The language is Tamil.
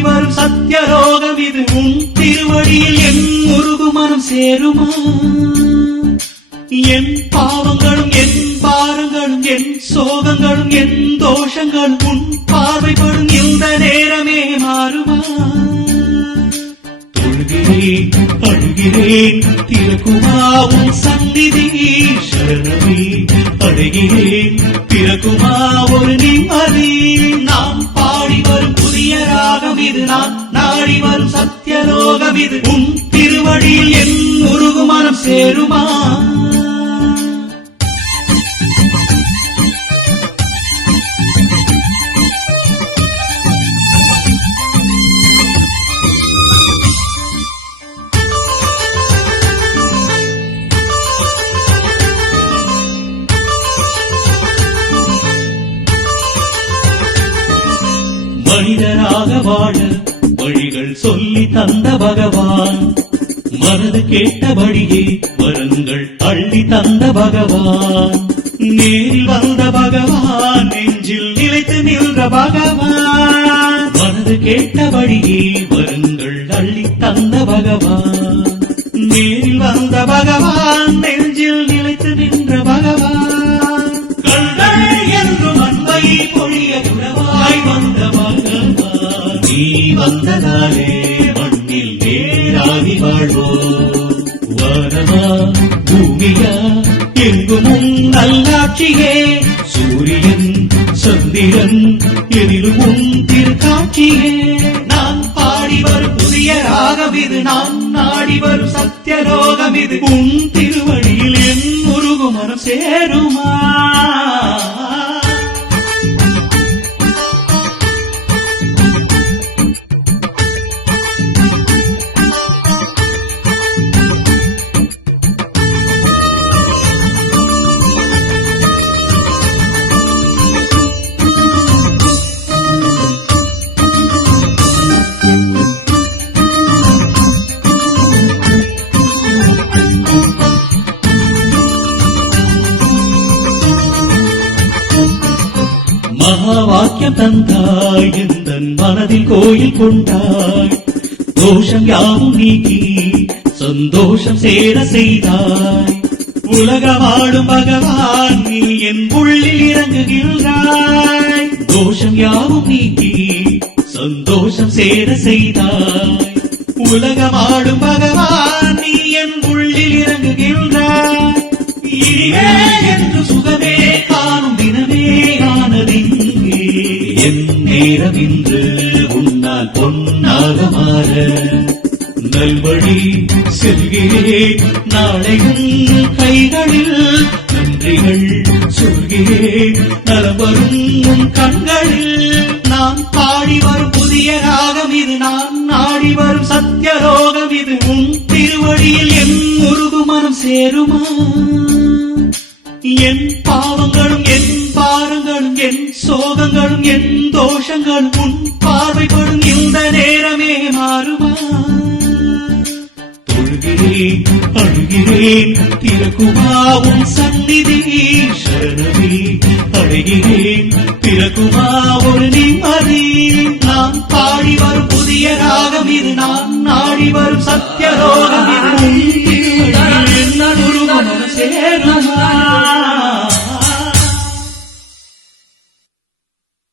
பாடி வரும் சத்தியலோகம் இது உன் திருவடியில் என் முருகு மனம் சேருமா? என் பாவங்களும் என் பாரங்களும் என் சோகங்களும் என் தோஷங்களும் உன் பார்வைப்படும் இந்த நேரமே மாறுமா? தொழுகிறேன் அழுகிறேன் திறக்குமா உன் சந்நிதி, சரணமே அடைகிறேன் பிறக்குமா ஒரு நிம்மதி. நாம் பாடி வரும் புதிய ராகம் இது, நான் நாடி வரும் சத்தியலோகம் இது உன் திருவடியில் என் முருகு மனம் சேருமா? மனிதராக வாழ வழிகள் சொல்லி தந்த பகவான், மனது கேட்டபடியே வரங்கள் அள்ளி தந்த பகவான், நேரில் வந்த பகவான், நெஞ்சில் நிலைத்து நின்ற பகவான், மனது கேட்டபடியே வரங்கள் அள்ளி தந்த பகவான், நேரில் வந்த பகவான், நெஞ்சில் நிலைத்து நின்ற பகவான், கண்கள் என்றும் அன்பை பொழிய குணவாய் வந்த பகவான், நீ வந்ததாலே மண்ணில் நேராகி வாழ்வோம். வானமா பூமியா எங்கும் நல்லாட்சியே, சூரியன் சந்திரன் எதிலும் உன் திருக்காட்சியே. நான் பாடி வரும் புதிய ராகம் இது, நான் நாடி வரும் சத்தியலோகம் இது உன் திருவடியில் என் முருகு மனம் சேருமா? மகா வாக்கியம் தந்தாய், எந்தன் மனதில் கோயில் கொண்டாய், தோஷம் யாவும் நீக்கி சந்தோஷம் சேர செய்தாய். உலகமாடும் பகவான் நீ என் உள்ளில் இறங்குகின்றாய், தோஷம் யாவும் நீக்கி சந்தோஷம் சேர செய்தாய். உலகமாடும் பகவான் நீ என் உள்ளில் இறங்குகின்றாய். இனிமே என்று சுகமே காணும் தினமே ஆனதிங்கே, என் நேரம் இன்று உன்னால் பொன்னாக மாற நல்வழி செல்கிறேன். நாளை உன் கைகளில் நன்றிகள் சொல்கிறேன், நலம் வரும் உன் கண்களில். நான் பாடி வரும் புதிய ராகம் இது, நான் நாடி வரும் சத்தியலோகம் இது உன் திருவடியில் என் முருகு மனம் சேருமா? என் பாவங்களும் என் பாரங்களும் என் சோகங்களும் என் தோஷங்களும் உன் பார்வைப்படும் இந்த நேரமே மாறுமா? தொழுகிறேன் அழுகிறேன் திறக்குமா உன் சந்நிதி, சரணமே அடைகிறேன் பிறக்குமா ஒரு நிம்மதி. நான் பாடி வரும் புதிய ராகம் இது, நான் நாடி வரும் சத்தியலோகம் இது உன் திருவடியில் என் முருகு மனம் சேருமா?